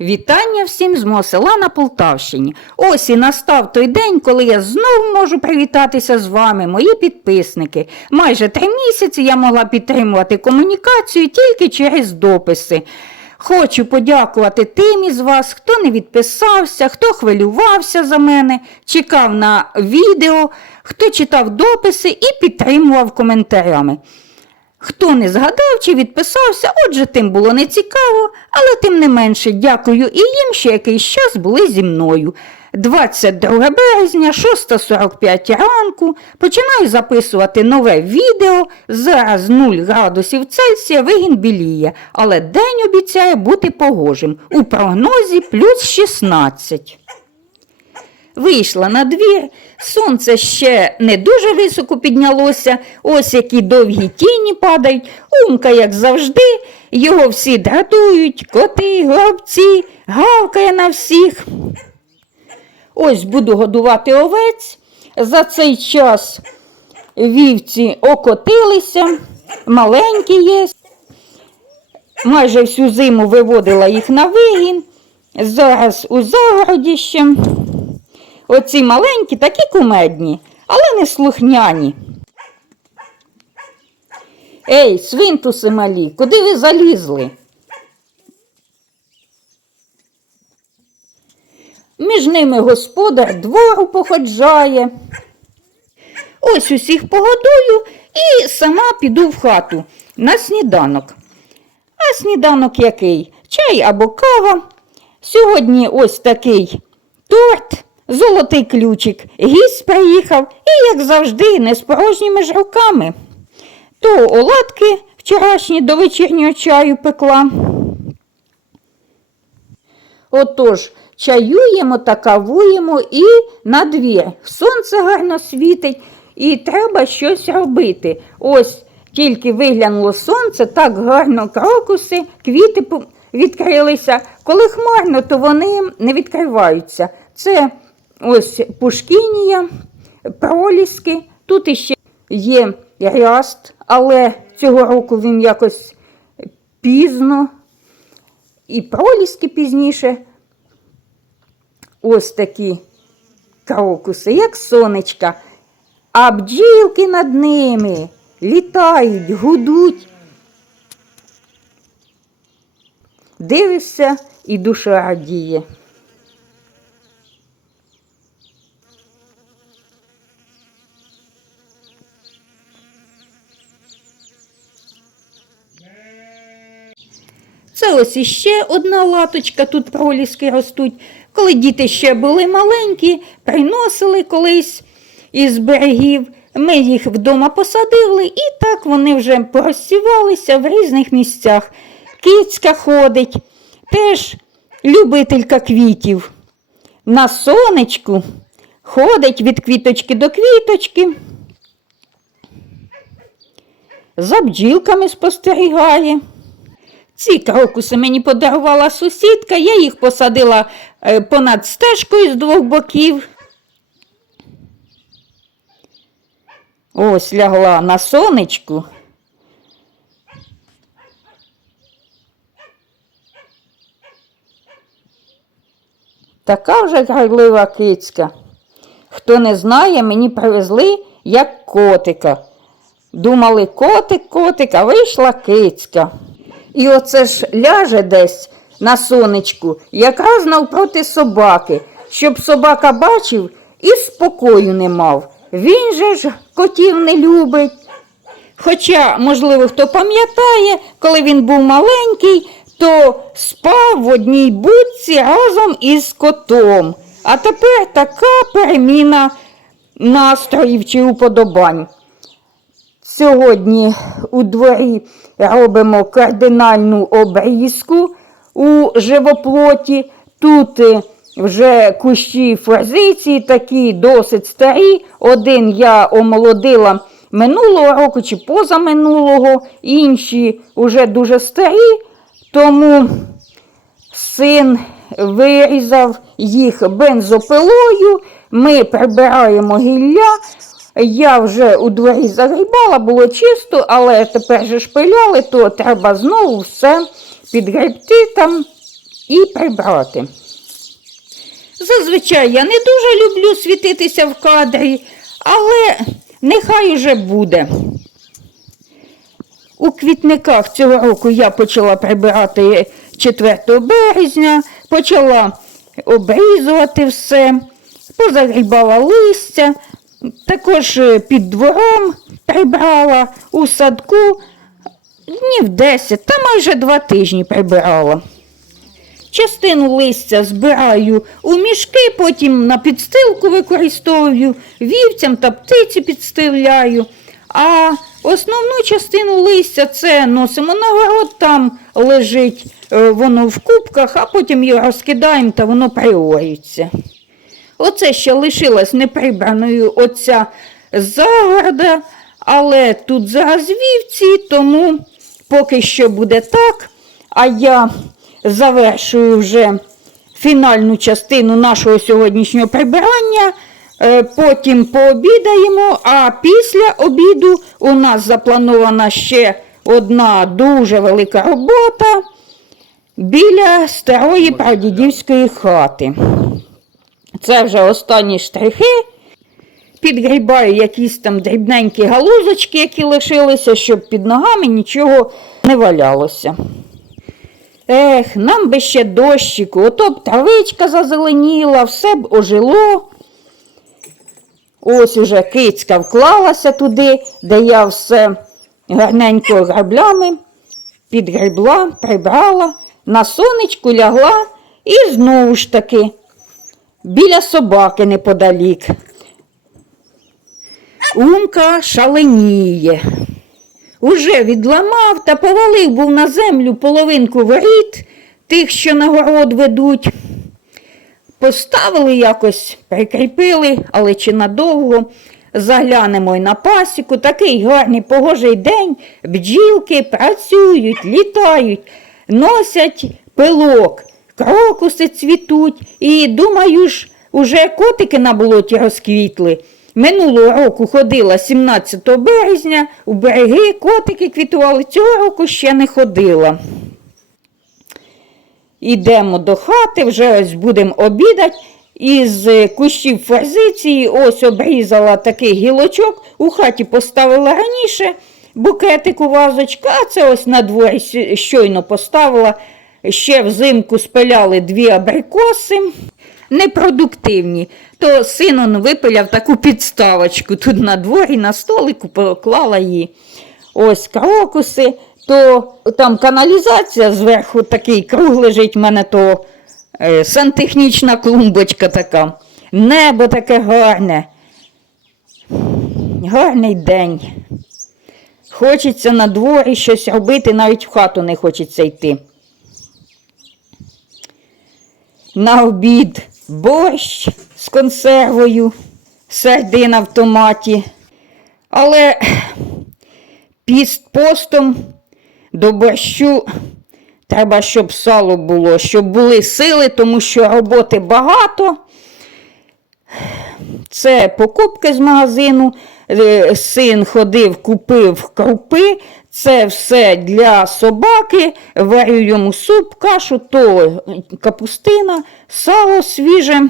Вітання всім з мого села на Полтавщині. Ось і настав той день, коли я знову можу привітатися з вами, мої підписники. Майже три місяці я могла підтримувати комунікацію тільки через дописи. Хочу подякувати тим із вас, хто не відписався, хто хвилювався за мене, чекав на відео, хто читав дописи і підтримував коментарями. Хто не згадав чи відписався, отже, тим було нецікаво, але тим не менше дякую і їм, що якийсь час були зі мною. 22 березня, 6.45 ранку, починаю записувати нове відео. Зараз 0 градусів Цельсія вигін біліє, але день обіцяє бути погожим. У прогнозі плюс 16. Вийшла на двір, сонце ще не дуже високо піднялося, ось які довгі тіні падають, умка, як завжди, його всі дратують, коти, горобці, гавкає на всіх. Ось буду годувати овець. За цей час вівці окотилися, маленькі є. Майже всю зиму виводила їх на вигін. Зараз у загороді ще. Оці маленькі такі кумедні, але не слухняні. Ей, свинтуси малі, куди ви залізли? Між ними господар двору походжає. Ось усіх погодую і сама піду в хату на сніданок. А сніданок який? Чай або кава. Сьогодні ось такий торт, золотий ключик, гість приїхав і, як завжди, не з порожніми ж руками. То оладки вчорашні до вечірнього чаю пекла. Отож, чаюємо та кавуємо і на двір. Сонце гарно світить і треба щось робити. Ось тільки виглянуло сонце, так гарно крокуси, квіти відкрилися. Коли хмарно, то вони не відкриваються. Це ось пушкінія, проліски. Тут іще є ряст, але цього року він якось пізно. І проліски пізніше. Ось такі крокуси, як сонечка, а бджілки над ними літають, гудуть. Дивишся і душа радіє. Це ось іще одна латочка, тут проліски ростуть. Коли діти ще були маленькі, приносили колись із берегів. Ми їх вдома посадили, і так вони вже порозсівалися в різних місцях. Кицька ходить, теж любителька квітів. На сонечку ходить від квіточки до квіточки. За бджілками спостерігає. Ці крокуси мені подарувала сусідка, я їх посадила е, понад стежкою з двох боків. Ось лягла на сонечку. Така вже грайлива кицька. Хто не знає, мені привезли як котика. Думали, котик, котик, а вийшла кицька. І оце ж ляже десь на сонечку, якраз навпроти собаки, щоб собака бачив і спокою не мав. Він же ж котів не любить. Хоча, можливо, хто пам'ятає, коли він був маленький, то спав в одній будці разом із котом. А тепер така переміна настроїв чи уподобань. Сьогодні у дворі робимо кардинальну обрізку у живоплоті. Тут е, вже кущі форзиції такі досить старі. Один я омолодила минулого року чи позаминулого, інші вже дуже старі, тому син вирізав їх бензопилою, ми прибираємо гілля. Я вже у дворі загрібала, було чисто, але тепер же шпиляли, то треба знову все підгребти там і прибрати. Зазвичай я не дуже люблю світитися в кадрі, але нехай уже буде. У квітниках цього року я почала прибирати 4 березня, почала обрізувати все, позагрібала листя, також е, під двором прибрала у садку днів 10 та майже два тижні прибирала. Частину листя збираю у мішки, потім на підстилку використовую, вівцям та птиці підстиляю. А основну частину листя це носимо на город, там лежить е, воно в кубках, а потім його розкидаємо та воно приорюється. Оце ще лишилась неприбраною оця загорода, але тут зараз вівці, тому поки що буде так. А я завершую вже фінальну частину нашого сьогоднішнього прибирання. Е, Потім пообідаємо, а після обіду у нас запланована ще одна дуже велика робота біля старої прадідівської хати. Це вже останні штрихи. Підгрібаю якісь там дрібненькі галузочки, які лишилися, щоб під ногами нічого не валялося. Ех, нам би ще дощику, ото б травичка зазеленіла, все б ожило. Ось уже кицька вклалася туди, де я все гарненько граблями підгребла, прибрала, на сонечку лягла і знову ж таки біля собаки неподалік. Умка шаленіє. Уже відламав та повалив був на землю половинку воріт, тих, що на город ведуть. Поставили якось, прикріпили, але чи надовго. Заглянемо й на пасіку, такий гарний погожий день, бджілки працюють, літають, носять пилок, крокуси цвітуть. І думаю ж, уже котики на болоті розквітли. Минулого року ходила 17 березня, у береги котики квітували, цього року ще не ходила. Ідемо до хати, вже ось будемо обідати. Із е, кущів форзиції ось обрізала такий гілочок, у хаті поставила раніше букетик у вазочку, а це ось на дворі щойно поставила. Ще взимку спиляли дві абрикоси, непродуктивні. То син он випиляв таку підставочку тут на дворі, на столику поклала її. Ось крокуси, то там каналізація зверху такий круг лежить в мене, то е, сантехнічна клумбочка така. Небо таке гарне. Гарний день. Хочеться на дворі щось робити, навіть в хату не хочеться йти. На обід борщ з консервою, сардина в томаті. Але піст постом до борщу треба, щоб сало було, щоб були сили, тому що роботи багато. Це покупки з магазину. Е, Син ходив, купив крупи. Це все для собаки. Варю йому суп, кашу, то капустина, сало свіже.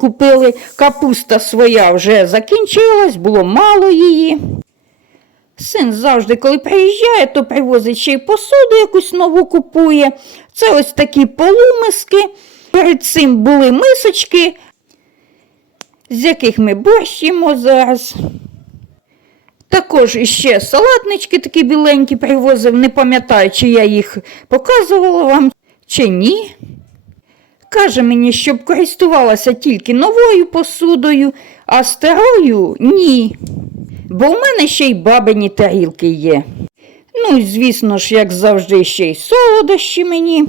Купили капуста своя вже закінчилась, було мало її. Син завжди, коли приїжджає, то привозить ще й посуду якусь нову купує. Це ось такі полумиски. Перед цим були мисочки, з яких ми борщ їмо зараз. Також іще салатнички такі біленькі привозив, не пам'ятаю, чи я їх показувала вам, чи ні. Каже мені, щоб користувалася тільки новою посудою, а старою ні. Бо в мене ще й бабині тарілки є. Ну, звісно ж, як завжди, ще й солодощі мені.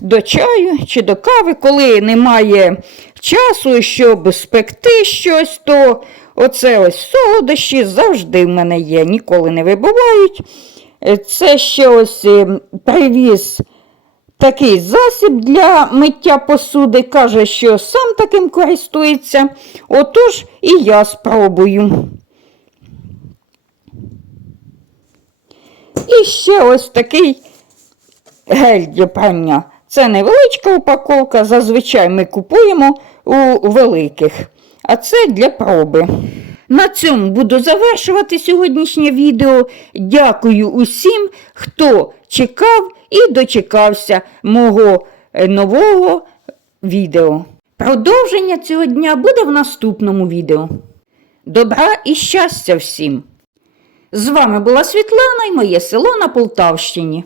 До чаю чи до кави, коли немає часу, щоб спекти щось, то оце ось солодощі завжди в мене є, ніколи не вибувають. Е, Це ще ось е, привіз такий засіб для миття посуди. Каже, що сам таким користується. Отож і я спробую. І ще ось такий Гель для прання. Це невеличка упаковка, зазвичай ми купуємо у великих, а це для проби. На цьому буду завершувати сьогоднішнє відео. Дякую усім, хто чекав і дочекався мого е, нового відео. Продовження цього дня буде в наступному відео. Добра і щастя всім! З вами була Світлана і моє село на Полтавщині.